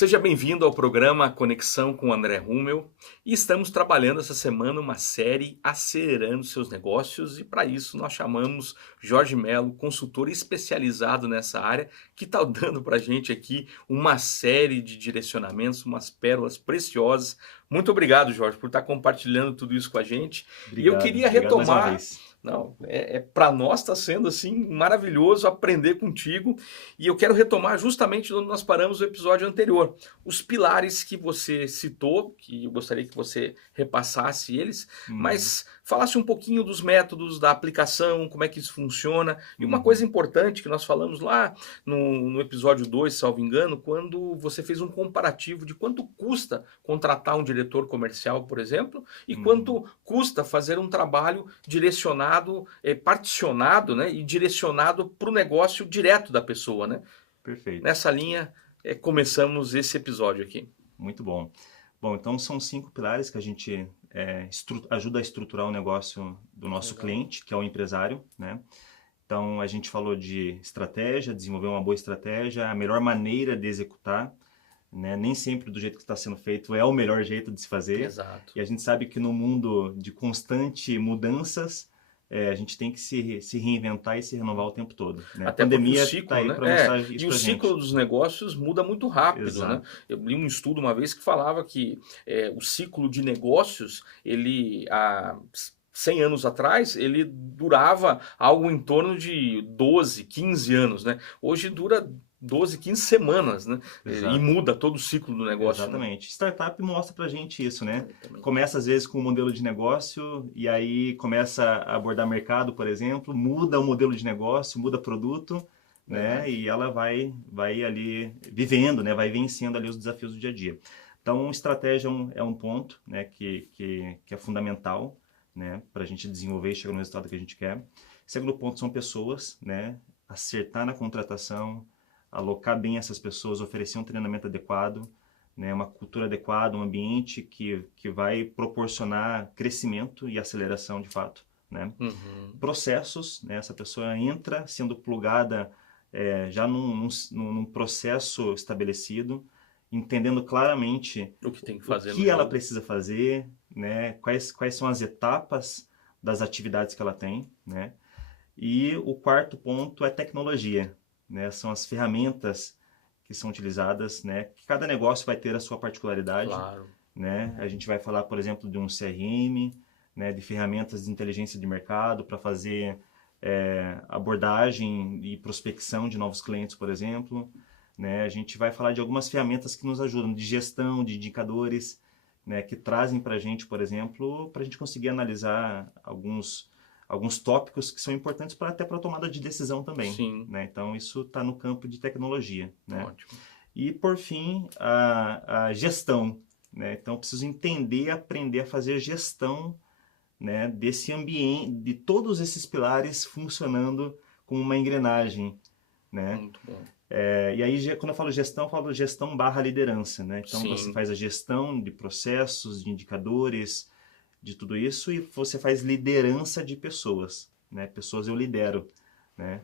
Seja bem-vindo ao programa Conexão com André Rummel e estamos trabalhando essa semana uma série acelerando seus negócios e para isso nós chamamos Jorge Melo, consultor especializado nessa área, que está dando para a gente aqui uma série de direcionamentos, umas pérolas preciosas. Muito obrigado, Jorge, por estar compartilhando tudo isso com a gente. E eu Obrigado, queria obrigado mais uma retomar. vez. Não, para nós está sendo assim maravilhoso aprender contigo e eu quero retomar justamente onde nós paramos no episódio anterior. Os pilares que você citou, que eu gostaria que você repassasse eles, Uhum, mas falasse um pouquinho dos métodos, da aplicação, como é que isso funciona. E uma coisa uhum, importante que nós falamos lá no episódio 2, salvo engano, quando você fez um comparativo de quanto custa contratar um diretor comercial, por exemplo, e uhum. quanto custa fazer um trabalho direcionado, particionado, né, e direcionado para o negócio direto da pessoa, né? Perfeito, Nessa linha, começamos esse episódio aqui. muito bom. Bom, então são 5 pilares que a gente ajuda a estruturar o negócio do nosso Legal. cliente, que é o empresário, né? Então a gente falou de estratégia, desenvolver uma boa estratégia, a melhor maneira de executar, né? Nem sempre do jeito que está sendo feito é o melhor jeito de se fazer. Exato. E a gente sabe que no mundo de constante mudanças, a gente tem que se reinventar e se renovar o tempo todo, né? A Até porque o pandemia está ciclo, aí né? para mostrar E isso o para ciclo gente. dos negócios muda muito rápido, né? Exato. Eu li um estudo uma vez que falava que o ciclo de negócios, ele há 100 anos atrás, ele durava algo em torno de 12, 15 anos, né? Hoje dura 12, 15 semanas, né? E Exato. muda todo o ciclo do negócio, né? Exatamente. Startup mostra pra gente isso, né? Exatamente. Começa às vezes com um modelo de negócio e aí começa a abordar mercado, por exemplo, muda o modelo de negócio, muda produto, né? Verdade. E ela vai ali vivendo, né? Vai vencendo ali os desafios do dia a dia. Então, estratégia é um ponto, né? Que é fundamental, né? Para a gente desenvolver e chegar no resultado que a gente quer. Segundo ponto são pessoas, né? Acertar na contratação, alocar bem essas pessoas, oferecer um treinamento adequado, né, uma cultura adequada, um ambiente que vai proporcionar crescimento e aceleração de fato, né? Uhum. Processos, né, essa pessoa entra sendo plugada já num processo estabelecido, entendendo claramente O que tem que o fazer no que ela jogo. precisa fazer, né, quais são as etapas das atividades que ela tem, né? E o quarto ponto é tecnologia, né? São as ferramentas que são utilizadas, né? Cada negócio vai ter a sua particularidade, Claro. né? A gente vai falar, por exemplo, de um CRM, né? De ferramentas de inteligência de mercado para fazer abordagem e prospecção de novos clientes, por exemplo, né? A gente vai falar de algumas ferramentas que nos ajudam de gestão, de indicadores, né? Que trazem para a gente, por exemplo, para a gente conseguir analisar alguns tópicos que são importantes até para a tomada de decisão também, Sim. né? Então isso está no campo de tecnologia, né? Ótimo. E por fim a gestão, né? Então eu preciso entender, aprender a fazer gestão, né? Desse ambiente, de todos esses pilares funcionando como uma engrenagem, né? Muito bom. E aí quando eu falo gestão barra liderança, né? Então você Sim. faz a gestão de processos, de indicadores, de tudo isso e você faz liderança de pessoas, né? Pessoas eu lidero, né?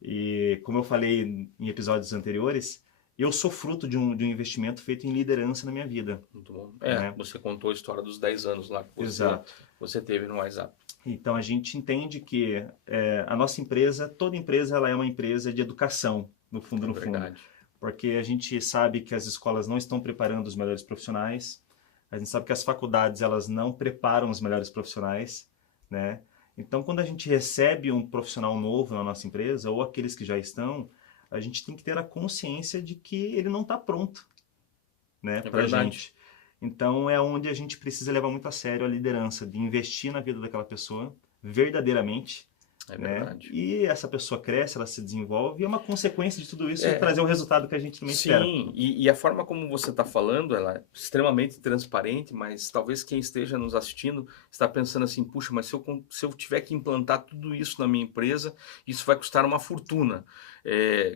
E como eu falei em episódios anteriores, eu sou fruto de um investimento feito em liderança na minha vida, Muito bom. né? Você contou a história dos 10 anos lá que Exato. você teve no WhatsApp. Então a gente entende que a nossa empresa, toda empresa, ela é uma empresa de educação, no fundo, É no fundo, verdade. porque a gente sabe que as escolas não estão preparando os melhores profissionais, a gente sabe que as faculdades elas não preparam os melhores profissionais, né? Então, quando a gente recebe um profissional novo na nossa empresa, ou aqueles que já estão, a gente tem que ter a consciência de que ele não está pronto, né, É para a verdade. gente. Então, é onde a gente precisa levar muito a sério a liderança, de investir na vida daquela pessoa verdadeiramente, É né? verdade. E essa pessoa cresce, ela se desenvolve, e é uma consequência de tudo isso É, trazer o resultado que a gente também espera. sim, e a forma como você está falando, ela é extremamente transparente, mas talvez quem esteja nos assistindo está pensando assim, puxa, mas se eu tiver que implantar tudo isso na minha empresa, isso vai custar uma fortuna.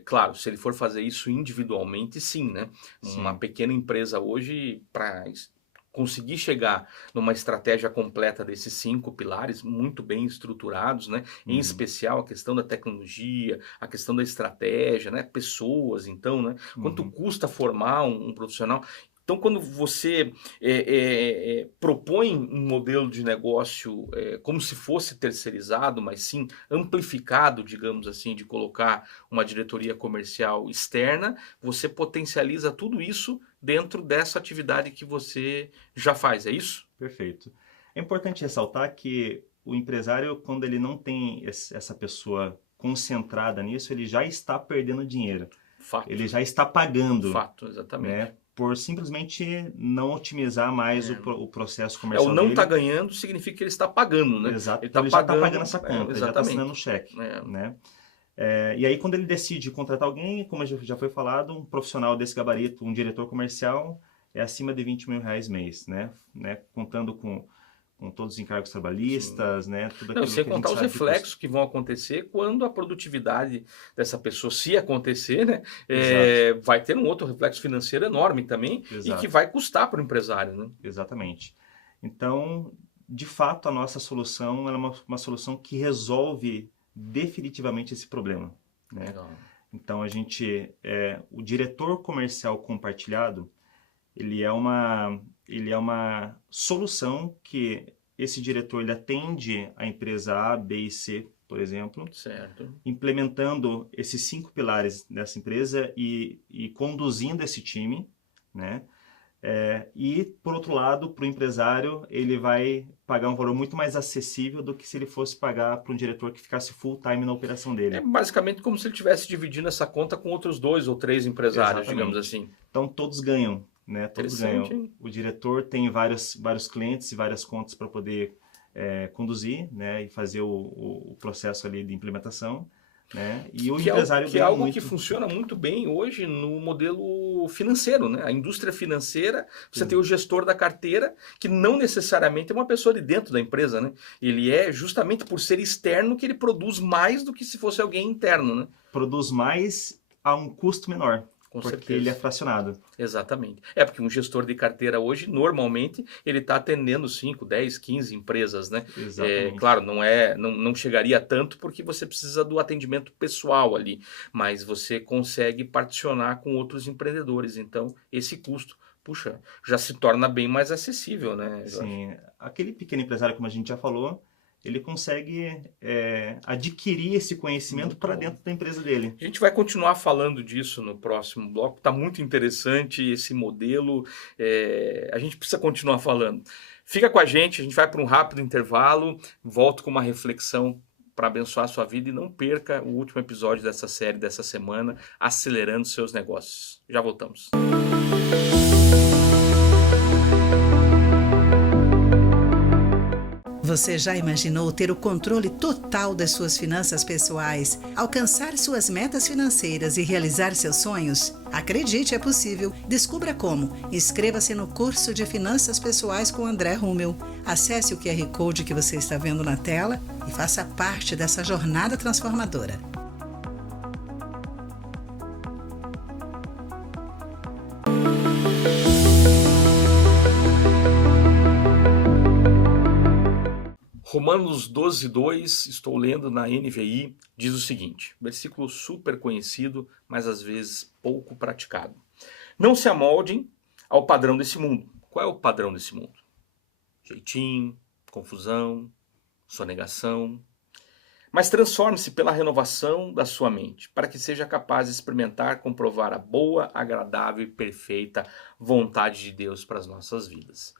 Claro, se ele for fazer isso individualmente, sim, né? Uma Sim, pequena empresa hoje, para conseguir chegar numa estratégia completa desses 5 pilares, muito bem estruturados, né, em Uhum, especial a questão da tecnologia, a questão da estratégia, né, pessoas então, né, quanto uhum, custa formar um profissional. Então quando você, propõe um modelo de negócio, como se fosse terceirizado, mas sim amplificado, digamos assim, de colocar uma diretoria comercial externa, você potencializa tudo isso dentro dessa atividade que você já faz, é isso? perfeito. É importante ressaltar que o empresário, quando ele não tem essa pessoa concentrada nisso, ele já está perdendo dinheiro. Fato, Ele já está pagando, fato, exatamente. né, por simplesmente não otimizar mais É. o processo O comercial não tá dele. ganhando significa que ele está pagando, né. Exato. Ele Então está ele já está pagando pagando essa conta, ele já está assinando o exatamente. cheque, É, né? E aí quando ele decide contratar alguém, como já foi falado, um profissional desse gabarito, um diretor comercial, é acima de R$ 20.000 mês, né? Contando com todos os encargos sim. trabalhistas, né? Tudo Não, aquilo sem que a gente contar os sabe que custa. reflexos que vão acontecer quando a produtividade dessa pessoa, se acontecer, né, Exato, vai ter um outro reflexo financeiro enorme também e que exato, vai custar para o empresário, né. exatamente. Então, de fato, a nossa solução ela é uma solução que resolve definitivamente esse problema, né? Legal. Então, o diretor comercial compartilhado, ele é uma solução que esse diretor ele atende a empresa A, B e C, por exemplo, Certo. implementando esses 5 pilares dessa empresa e conduzindo esse time, né? E, por outro lado, para o empresário, ele vai pagar um valor muito mais acessível do que se ele fosse pagar para um diretor que ficasse full time na operação É dele. basicamente como se ele estivesse dividindo essa conta com outros 2 ou 3 empresários, digamos Exatamente. assim. Então, todos ganham, né? Todos Interessante, ganham. hein? O diretor tem vários clientes e várias contas para poder conduzir, né? E fazer o processo ali de implementação, né? E o empresário Que é ganha algo que muito. funciona muito bem hoje no modelo financeiro, né. A indústria financeira, você tem o gestor da carteira, que não necessariamente é uma pessoa de dentro da empresa, né. Ele é justamente por ser externo que ele produz mais do que se fosse alguém interno, né. Produz mais a um custo menor, Com porque ele é certeza. fracionado. Exatamente. É, porque um gestor de carteira hoje, normalmente, ele está atendendo 5, 10, 15 empresas, né. Exatamente. Claro, não chegaria a tanto, porque você precisa do atendimento pessoal ali, mas você consegue particionar com outros empreendedores, então esse custo, puxa, já se torna bem mais acessível, né, Jorge? Sim, aquele pequeno empresário, como a gente já falou, ele consegue adquirir esse conhecimento Muito para bom. dentro da empresa dele. A gente vai continuar falando disso no próximo bloco. Está muito interessante esse modelo. A gente precisa continuar falando. Fica com a gente vai para um rápido intervalo. Volto com uma reflexão para abençoar a sua vida e não perca o último episódio dessa série dessa semana, Acelerando Seus Negócios. Já voltamos. Você já imaginou ter o controle total das suas finanças pessoais, alcançar suas metas financeiras e realizar seus sonhos? Acredite, é possível. Descubra como. Inscreva-se no curso de Finanças Pessoais com André Rummel. Acesse o QR Code que você está vendo na tela e faça parte dessa jornada transformadora. Romanos 12:2, estou lendo na NVI, diz o seguinte, versículo super conhecido, mas às vezes pouco praticado. Não se amoldem ao padrão desse mundo. Qual é o padrão desse mundo? Jeitinho, confusão, sonegação. Mas transforme-se pela renovação da sua mente, para que seja capaz de experimentar, comprovar a boa, agradável e perfeita vontade de Deus para as nossas vidas.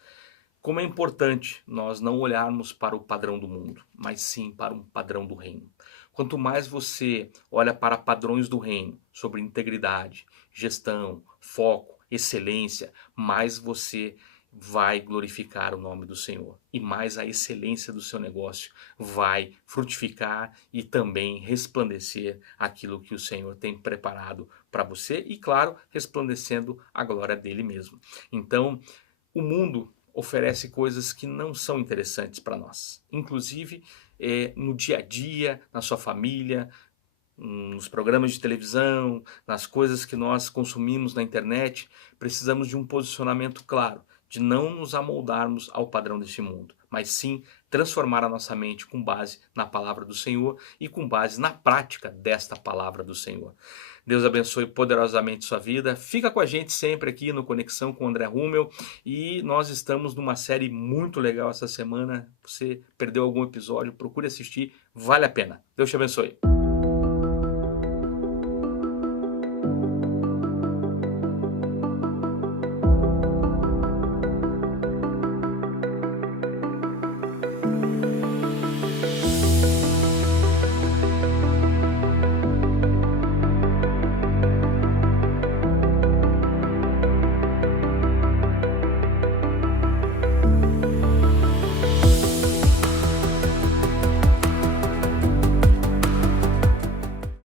Como é importante nós não olharmos para o padrão do mundo, mas sim para um padrão do reino. Quanto mais você olha para padrões do reino, sobre integridade, gestão, foco, excelência, mais você vai glorificar o nome do Senhor. E mais a excelência do seu negócio vai frutificar e também resplandecer aquilo que o Senhor tem preparado para você e, claro, resplandecendo a glória dele mesmo. Então, o mundo oferece coisas que não são interessantes para nós, inclusive no dia a dia, na sua família, nos programas de televisão, nas coisas que nós consumimos na internet. Precisamos de um posicionamento claro, de não nos amoldarmos ao padrão deste mundo, mas sim transformar a nossa mente com base na palavra do Senhor e com base na prática desta palavra do Senhor. Deus abençoe poderosamente sua vida. Fica com a gente sempre aqui no Conexão com o André Rummel, e nós estamos numa série muito legal essa semana. Você perdeu algum episódio, procure assistir, vale a pena. Deus te abençoe.